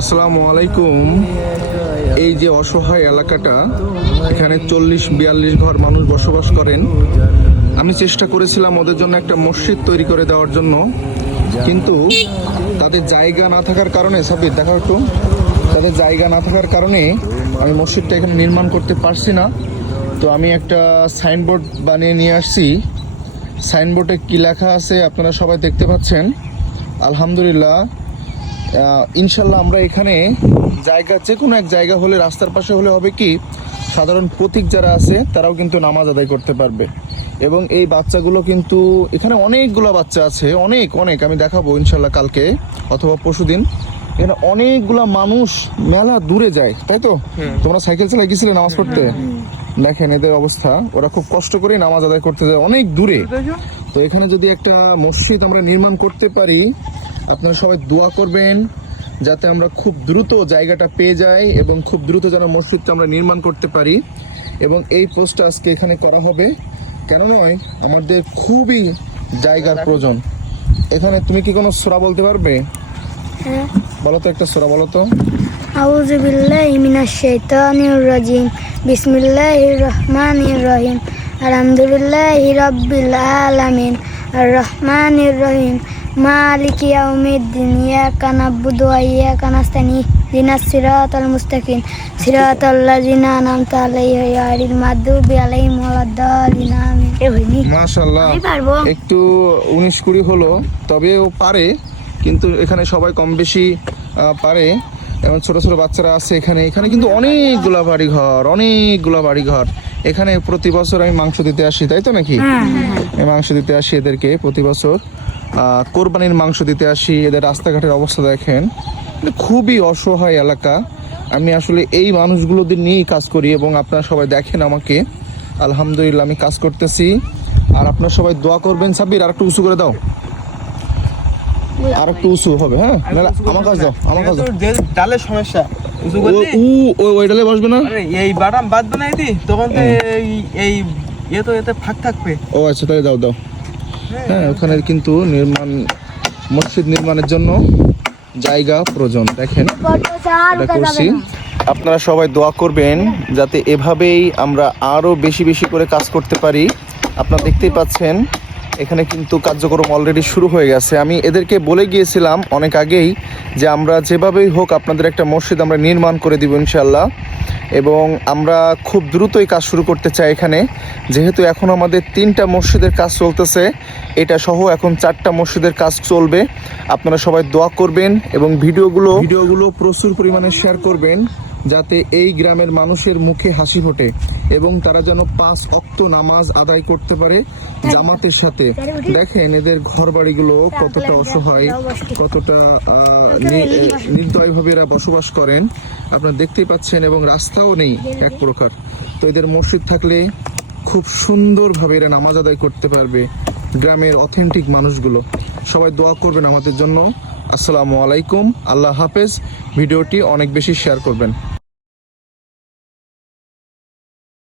আসসালামু আলাইকুম। এই যে অসহায় এলাকাটা, এখানে চল্লিশ, বিয়াল্লিশ ঘর মানুষ বসবাস করেন। আমি চেষ্টা করেছিলাম ওদের জন্য একটা মসজিদ তৈরি করে দেওয়ার জন্য, কিন্তু তাদের জায়গা না থাকার কারণে সাবির দেখা একটু। তাদের জায়গা না থাকার কারণে আমি মসজিদটা এখানে নির্মাণ করতে পারছি না। তো আমি একটা সাইনবোর্ড বানিয়ে নিয়ে আসছি। সাইনবোর্ডে কী লেখা আছে আপনারা সবাই দেখতে পাচ্ছেন। আলহামদুলিল্লাহ ইনশাল্লাহ আমরা এখানে জায়গা যে কোনো এক জায়গা হলে রাস্তার পাশে হলে হবে কি সাধারণ প্রতীক যারা আছে তারাও কিন্তু নামাজ আদায় করতে পারবে। এবং এই বাচ্চাগুলো কিন্তু এখানে অনেকগুলো বাচ্চা আছে অনেক অনেক আমি দেখাবো ইনশাল্লাহ কালকে অথবা পরশুদিন। এখানে অনেকগুলা মানুষ মেলা দূরে যায় তাই তো? তোমরা সাইকেল চালাই গেছিলে নামাজ পড়তে? দেখেন এদের অবস্থা ওরা খুব কষ্ট করে নামাজ আদায় করতে যায় অনেক দূরে। তো এখানে যদি একটা মসজিদ আমরা নির্মাণ করতে পারি আপনারা সবাই দোয়া করবেন যাতে আমরা খুব দ্রুত জায়গাটা পেয়ে যাই এবং খুব দ্রুত যেন মসজিদটা আমরা নির্মাণ করতে পারি। এবং এই পোস্টটা আজকে এখানে করা হবে। কেন নয় আমাদের খুবই জায়গার প্রয়োজন। এখানে তুমি কি কোনো সোরা বলতে পারবে? হ্যাঁ। বলো তো একটা সোরা বলো তো। আউযু বিল্লাহি মিনাশ শাইতানির রাজিম। বিসমিল্লাহির রহমানির রহিম। আলহামদুলিল্লাহি রাব্বিল আলামিন। আর রহমানির রহিম। مالك يوم الدين إياك نعبد وإياك نستعين اهدنا الصراط المستقيم صراط الذين أنعمت عليهم غير المغضوب عليهم ولا الضالين آمين এ হয়নি মাশাল্লাহ আমি পারবো একটু উনিশ কুড়ি হলো তবে ও পারে কিন্তু এখানে সবাই কম বেশি আহ, পারে এবং ছোট ছোট বাচ্চারা আছে এখানে এখানে কিন্তু অনেকগুলা বাড়ি ঘর অনেকগুলা বাড়ি ঘর এখানে প্রতি বছর আমি মাংস দিতে আসি তাই তো নাকি এই মাংস দিতে আসি এদেরকে প্রতি বছর আহ, কোরবানির মাংস দিতে আসি এদের রাস্তাঘাটের অবস্থা দেখেন। খুবই অসহায় এলাকা। আমি আসলে এই মানুষগুলোদের নিয়েই কাজ করি এবং আপনারা সবাই দেখেন আমাকে। আলহামদুলিল্লাহ আমি কাজ করতেছি। আর আপনারা সবাই দোয়া করবেন। সাব্বির আর একটু উঁচু করে দাও। আর একটু উঁচু হবে হ্যাঁ? আমার কাছে দাও। আমার কাছে ডালের সমস্যা। ও ওই ডালে বসবে না? এই বাদাম বাদ বানাই দি তখন তো এই ইয়ে তো এতে ফাঁক থাকবে। ও আচ্ছা তাহলে দাও দাও। হ্যাঁ ওখানে কিন্তু নির্মাণ, মসজিদ নির্মাণের জন্য জায়গা প্রয়োজন। দেখেন, এটা করছি। আপনারা সবাই দোয়া করবেন যাতে এভাবেই আমরা আরও বেশি বেশি করে কাজ করতে পারি। আপনারা দেখতেই পাচ্ছেন এখানে কিন্তু কার্যক্রম অলরেডি শুরু হয়ে গেছে। আমি এদেরকে বলে গিয়েছিলাম অনেক আগেই যে আমরা যেভাবেই হোক আপনাদের একটা মসজিদ আমরা নির্মাণ করে দিব ইনশাল্লাহ এবং আমরা খুব দ্রুতই কাজ শুরু করতে চাই এখানে। যেহেতু এখন আমাদের তিনটা মসজিদের কাজ চলতেছে, এটা সহ এখন চারটা মসজিদের কাজ চলবে। আপনারা সবাই দোয়া করবেন এবং ভিডিওগুলো ভিডিওগুলো প্রচুর পরিমাণে শেয়ার করবেন। যাতে এই গ্রামের মানুষের মুখে হাসি ফোটে এবং তারা যেন পাঁচ অক্ত নামাজ আদায় করতে পারে জামাতের সাথে। দেখেন এদের ঘর বাড়িগুলো কতটা অসহায়, কতটা নির্দয়ভাবে এরা বসবাস করেন। আপনারা দেখতেই পাচ্ছেন এবং রাস্তাও নেই এক প্রকার। তো এদের মসজিদ থাকলে খুব সুন্দরভাবে এরা নামাজ আদায় করতে পারবে গ্রামের অথেন্টিক মানুষগুলো। সবাই দোয়া করবেন আমাদের জন্য। আসসালামু আলাইকুম। আল্লাহ হাফেজ। ভিডিওটি অনেক বেশি শেয়ার করবেন।